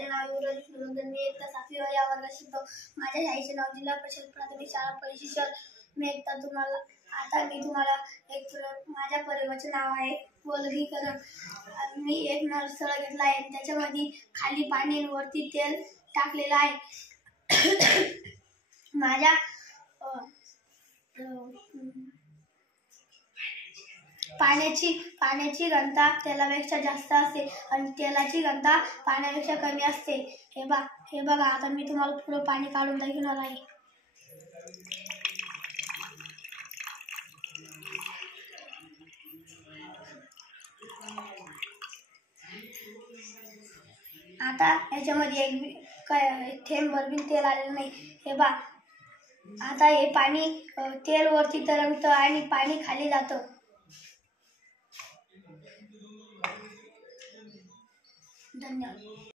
माझे नाव युवराज सुरंदर. मी इयत्ता 7वी या वर्गात शिकतो. माझ्या शाळेचे नाव जिल्हा परिषद प्राथमिक शाळा पळशी शहर. मी तुम्हाला माझ्या प्रयोगाचे नाव आहे वर्गीकरण. मी एक नळसळ घेतला आहे, त्याच्यामध्ये खाली पाणी आणि वरती तेल टाकलेलं आहे. माझ्या पाण्याची घनता तेलापेक्षा जास्त असते आणि तेलाची घनता पाण्यापेक्षा कमी असते. हे बघा, आता मी तुम्हाला पुढे पाणी काढून दाखवणार आहे. आता याच्यामध्ये एक थेंब भर बिन तेल आलेलं नाही. हे बघ, आता हे पाणी तेल वरती तरंगतं आणि पाणी खाली जातं. धन्यवाद.